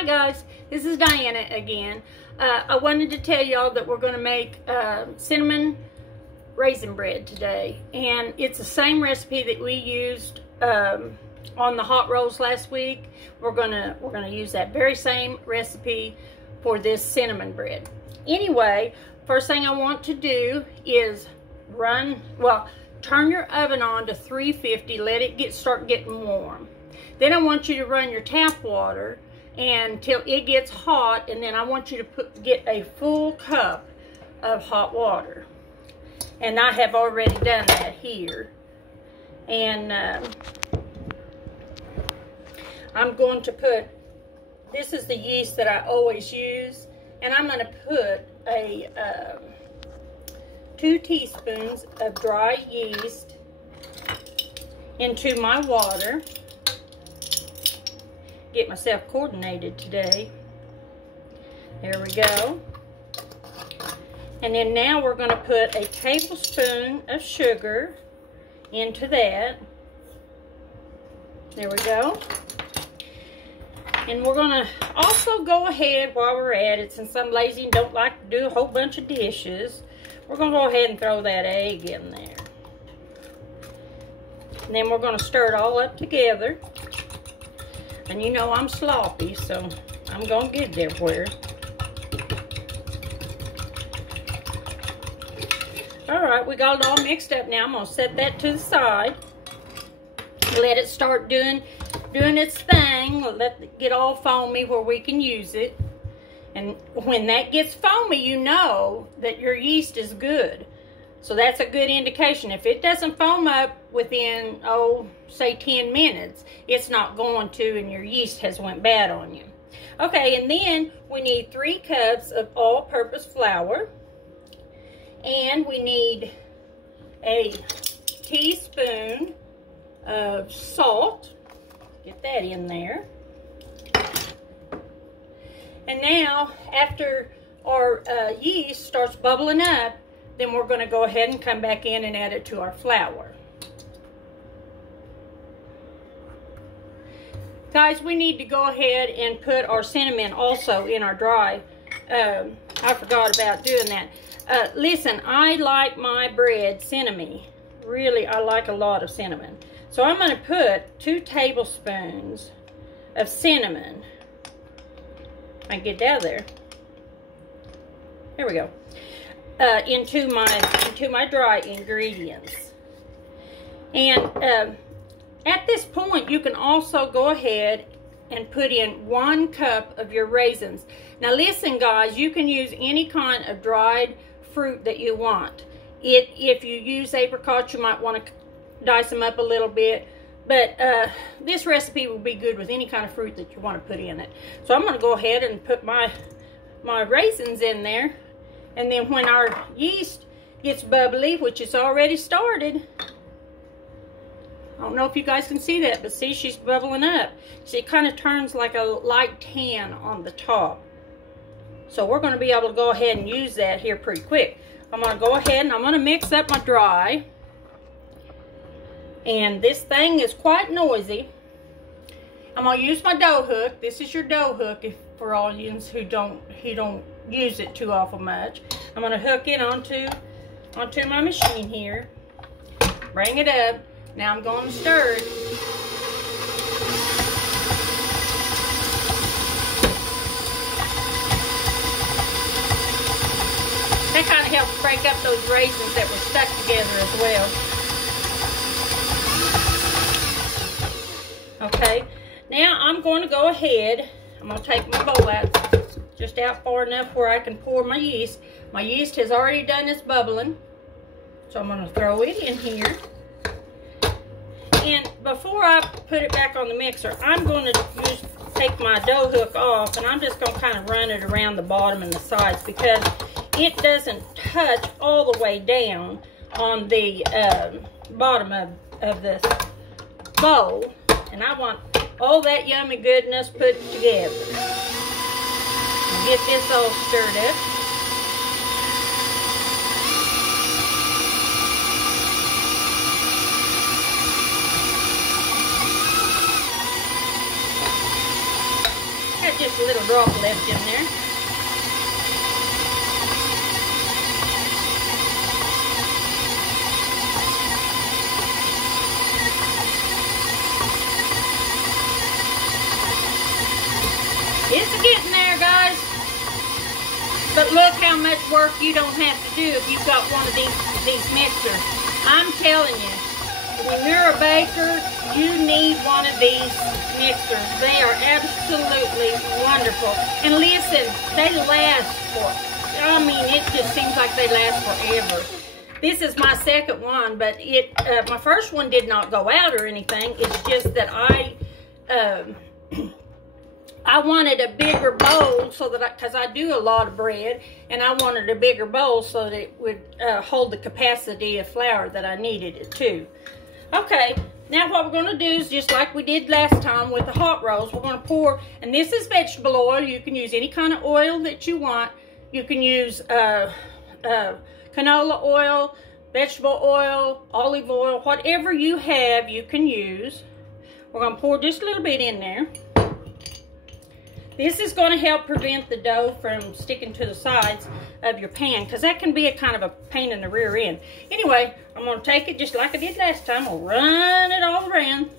Hi guys, this is Diana again. I wanted to tell y'all that we're going to make cinnamon raisin bread today, and it's the same recipe that we used on the hot rolls last week. We're gonna use that very same recipe for this cinnamon bread. Anyway, first thing I want to do is turn your oven on to 350. Let it start getting warm. Then I want you to run your tap water until it gets hot, and then I want you to get a full cup of hot water. And I have already done that here. And I'm going to put, this is the yeast that I always use, and I'm going to put a 2 teaspoons of dry yeast into my water. Get myself coordinated today. There we go. And then now we're going to put a tablespoon of sugar into that. There we go. And we're going to also go ahead while we're at it, since I'm lazy and don't like to do a whole bunch of dishes, we're going to go ahead and throw that egg in there. And then we're going to stir it all up together. And you know I'm sloppy, so I'm going to get there for you. Alright, we got it all mixed up now. I'm going to set that to the side. Let it start doing its thing. Let it get all foamy where we can use it. And when that gets foamy, you know that your yeast is good. So that's a good indication. If it doesn't foam up within, say 10 minutes, it's not going to, and your yeast has went bad on you. Okay, and then we need 3 cups of all-purpose flour. And we need a teaspoon of salt. Get that in there. And now, after our yeast starts bubbling up, then we're going to go ahead and come back in and add it to our flour. Guys, we need to go ahead and put our cinnamon also in our dry. I forgot about doing that. Listen, I like my bread cinnamon. Really, I like a lot of cinnamon. So I'm going to put 2 tablespoons of cinnamon. I can get it out of there. There we go. Into my dry ingredients. And at this point, you can also go ahead and put in 1 cup of your raisins. Now listen guys, you can use any kind of dried fruit that you want. If you use apricots, you might want to dice them up a little bit. But this recipe will be good with any kind of fruit that you want to put in it. So I'm going to go ahead and put my raisins in there. And then when our yeast gets bubbly, which it's already started, I don't know if you guys can see that, but see, she's bubbling up. See, it kind of turns like a light tan on the top. So we're going to be able to go ahead and use that here pretty quick. I'm going to go ahead and I'm going to mix up my dry. And this thing is quite noisy. I'm going to use my dough hook. This is your dough hook for all you who don't use it too awful much. I'm going to hook it onto my machine here. Bring it up. Now I'm going to stir it. That kind of helps break up those raisins that were stuck together as well. Okay, now I'm going to go ahead. I'm going to take my bowl out, just out far enough where I can pour my yeast. My yeast has already done its bubbling, so I'm going to throw it in here. And before I put it back on the mixer, I'm going to take my dough hook off, and I'm just going to kind of run it around the bottom and the sides, because it doesn't touch all the way down on the bottom of this bowl. And I want all that yummy goodness put together. Get this all stirred up. just a little drop left in there. It's getting there, guys. But look how much work you don't have to do if you've got one of these mixers. I'm telling you, when you're a baker, you need one of these mixers. They are absolutely wonderful. And listen, they last I mean, it just seems like they last forever. This is my second one, but my first one did not go out or anything. It's just that I wanted a bigger bowl so that because I do a lot of bread, and I wanted a bigger bowl so that it would hold the capacity of flour that I needed it to. Okay, now what we're going to do is just like we did last time with the hot rolls, we're going to pour, and this is vegetable oil. You can use any kind of oil that you want. You can use canola oil, vegetable oil, olive oil, whatever you have you can use. We're going to pour just a little bit in there. This is going to help prevent the dough from sticking to the sides of your pan, because that can be a kind of a pain in the rear end. Anyway, I'm going to take it just like I did last time. I'll run it all around.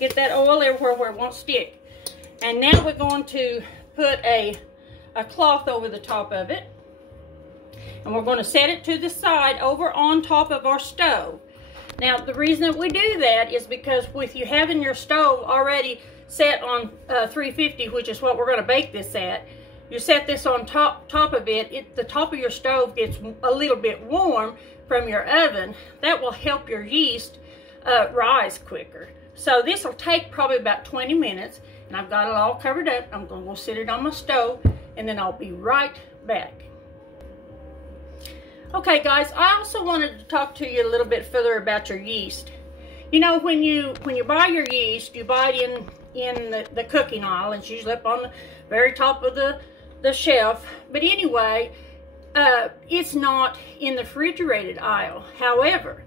Get that oil everywhere where it won't stick. And now we're going to put a cloth over the top of it. And we're going to set it to the side over on top of our stove. Now, the reason that we do that is because with you having your stove already set on 350, which is what we're going to bake this at, you set this on top of it, the top of your stove gets a little bit warm from your oven. That will help your yeast rise quicker. So this will take probably about 20 minutes, and I've got it all covered up. I'm going to go sit it on my stove, and then I'll be right back. Okay, guys, I also wanted to talk to you a little bit further about your yeast. You know, when you buy your yeast, you buy it in the cooking aisle. It's usually up on the very top of the shelf. But anyway, it's not in the refrigerated aisle. However,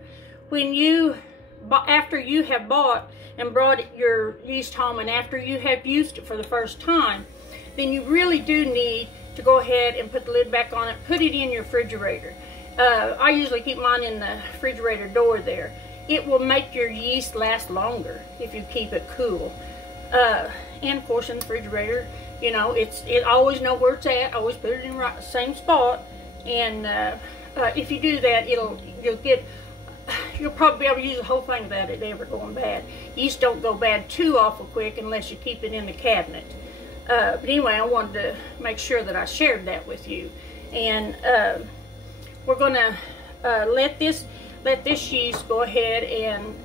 after you have bought and brought your yeast home, and after you have used it for the first time, then you really do need to go ahead and put the lid back on it, put it in your refrigerator. I usually keep mine in the refrigerator door there. It will make your yeast last longer if you keep it cool. And of course, in the refrigerator, you know, it always know where it's at. Always put it in the same spot. And if you do that, you'll probably be able to use the whole thing without it ever going bad. Yeast don't go bad too awful quick unless you keep it in the cabinet. But anyway, I wanted to make sure that I shared that with you. And we're going to let this yeast go ahead and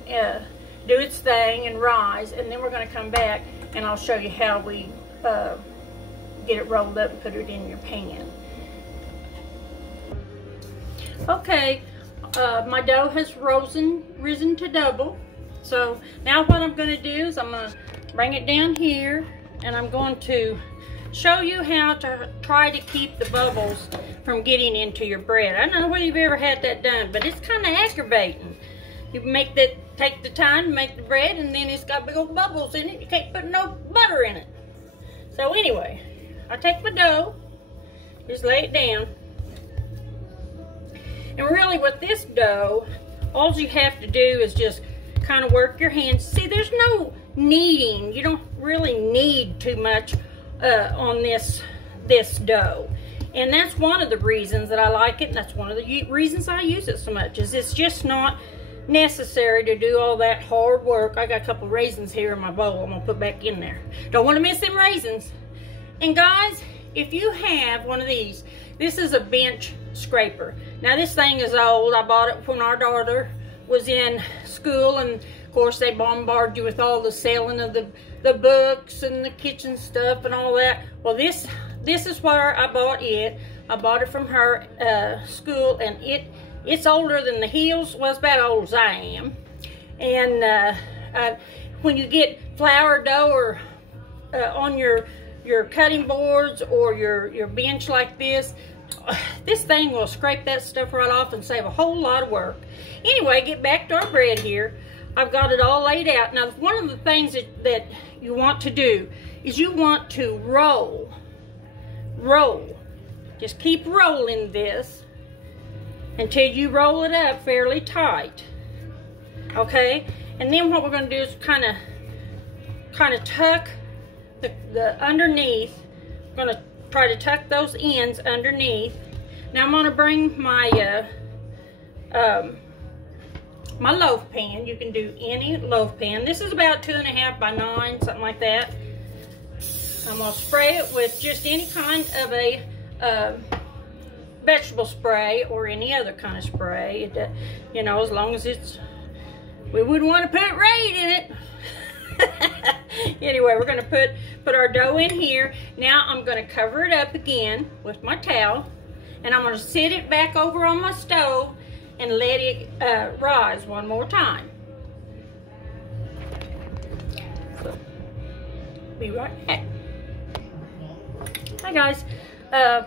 do its thing and rise, and then we're going to come back and I'll show you how we get it rolled up and put it in your pan. Okay, my dough has risen to double. So now what I'm going to do is I'm going to bring it down here, and I'm going to show you how to try to keep the bubbles from getting into your bread. I don't know whether you've ever had that done, but it's kind of aggravating. You take the time to make the bread, and then it's got big old bubbles in it. You can't put no butter in it. So anyway, I take my dough, just lay it down. And really with this dough, all you have to do is just kind of work your hands. See, there's no kneading. You don't really knead too much on this dough. And that's one of the reasons that I like it, and that's one of the reasons I use it so much, is it's just not necessary to do all that hard work. I got a couple raisins here in my bowl I'm going to put back in there. Don't want to miss them raisins. And guys, if you have one of these, this is a bench scraper. Now this thing is old. I bought it when our daughter was in school, and of course they bombard you with all the selling of the books and the kitchen stuff and all that. Well, this is where I bought it. I bought it from her school, and it's older than the heels. Well, it's about old as I am. And when you get flour dough or on your cutting boards or your bench like this thing will scrape that stuff right off and save a whole lot of work. Anyway, get back to our bread here. I've got it all laid out. Now, one of the things that you want to do is you want to roll. Just keep rolling this until you roll it up fairly tight. Okay? And then what we're going to do is kind of tuck the underneath. I'm going to try to tuck those ends underneath. Now I'm going to bring my my loaf pan. You can do any loaf pan. This is about 2.5 by 9, something like that. I'm going to spray it with just any kind of a vegetable spray or any other kind of spray. You know, as long as it's, we wouldn't want to put Raid in it. Anyway, we're going to put our dough in here. Now I'm going to cover it up again with my towel, and I'm going to sit it back over on my stove and let it rise one more time. So, be right back. Hi guys,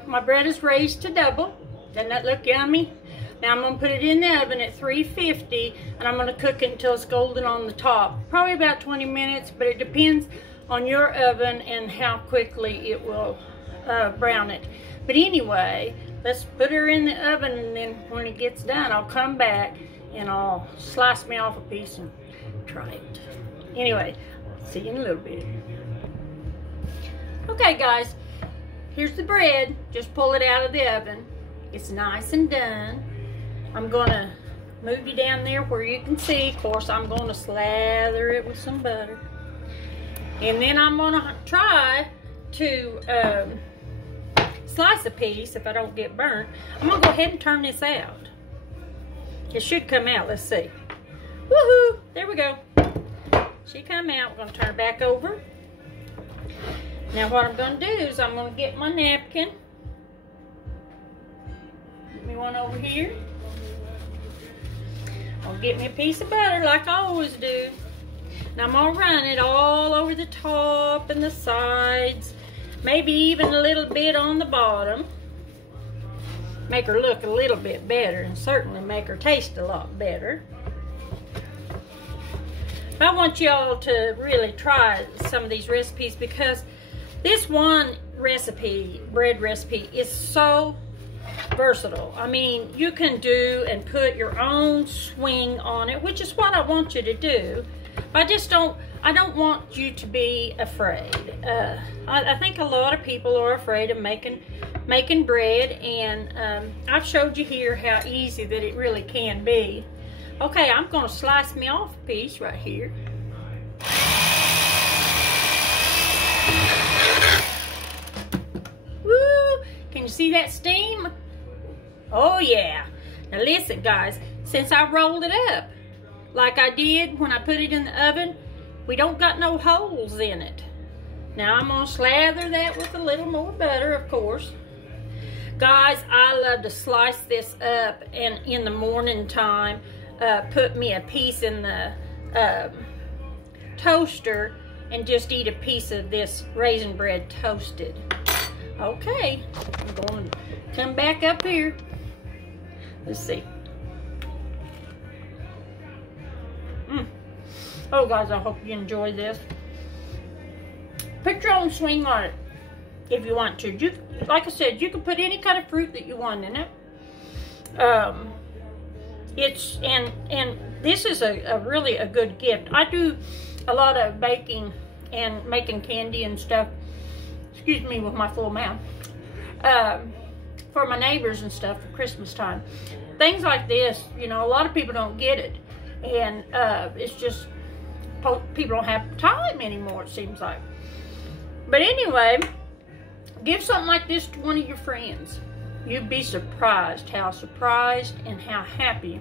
my bread is raised to double. Doesn't that look yummy? Now I'm going to put it in the oven at 350, and I'm going to cook it until it's golden on the top. Probably about 20 minutes, but it depends on your oven and how quickly it will brown it. But anyway, let's put her in the oven, and then when it gets done, I'll come back and I'll slice me off a piece and try it. Anyway, see you in a little bit. Okay guys, here's the bread. Just pull it out of the oven. It's nice and done. I'm gonna move you down there where you can see. Of course, I'm gonna slather it with some butter. And then I'm gonna try to slice a piece if I don't get burnt. I'm gonna go ahead and turn this out. It should come out, let's see. Woohoo, there we go. She come out, we're gonna turn it back over. Now what I'm gonna do is I'm gonna get my napkin. Get me one over here. I'll get me a piece of butter like I always do. Now I'm gonna run it all over the top and the sides, maybe even a little bit on the bottom. Make her look a little bit better, and certainly make her taste a lot better. I want y'all to really try some of these recipes, because this one recipe, bread recipe, is so versatile. I mean, you can do and put your own swing on it, which is what I want you to do. I don't want you to be afraid. I think a lot of people are afraid of making bread, and I've showed you here how easy that it really can be. Okay, I'm gonna slice me off a piece right here. Woo! Can you see that steam? Oh yeah. Now listen guys, since I rolled it up like I did when I put it in the oven, we don't got no holes in it. Now I'm gonna slather that with a little more butter, of course. Guys, I love to slice this up, and in the morning time, put me a piece in the toaster and just eat a piece of this raisin bread toasted. Okay, I'm going to come back up here. Let's see. Oh guys, I hope you enjoy this. Put your own swing on it if you want to. You, like I said, you can put any kind of fruit that you want in it. And this is a really a good gift. I do a lot of baking and making candy and stuff. Excuse me with my full mouth. For my neighbors and stuff for Christmas time. Things like this, you know, a lot of people don't get it. And it's just, people don't have time anymore, it seems like. But anyway, give something like this to one of your friends. You'd be surprised how surprised and how happy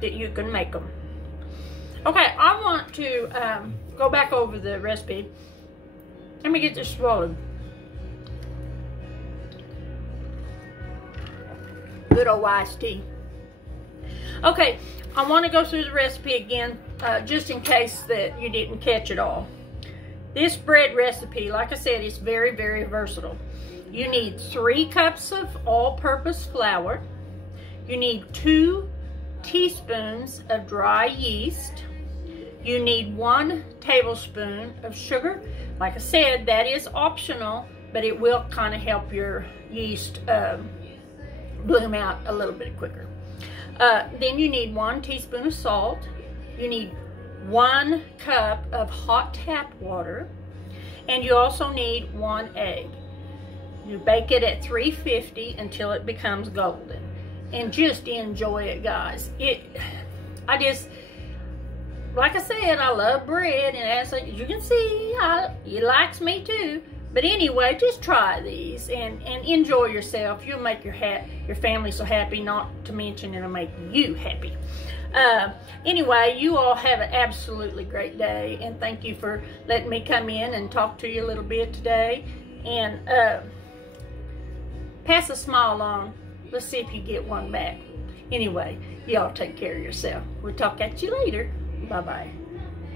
that you can make them. Okay, I want to go back over the recipe. Let me get this swallowed. Good old iced tea. Okay, I want to go through the recipe again, just in case that you didn't catch it all. This bread recipe, like I said, is very, very versatile. You need 3 cups of all-purpose flour. You need 2 teaspoons of dry yeast. You need 1 tablespoon of sugar, Like I said, that is optional, but it will kind of help your yeast bloom out a little bit quicker. Then you need 1 teaspoon of salt. You need 1 cup of hot tap water. And you also need 1 egg. You bake it at 350 until it becomes golden. And just enjoy it, guys. Like I said, I love bread, and as you can see, it likes me too. But anyway, just try these and enjoy yourself. You'll make your family so happy, not to mention it'll make you happy. Anyway, you all have an absolutely great day, and thank you for letting me come in and talk to you a little bit today. And pass a smile on. Let's see if you get one back. Anyway, y'all take care of yourself. We'll talk at you later. Bye-bye.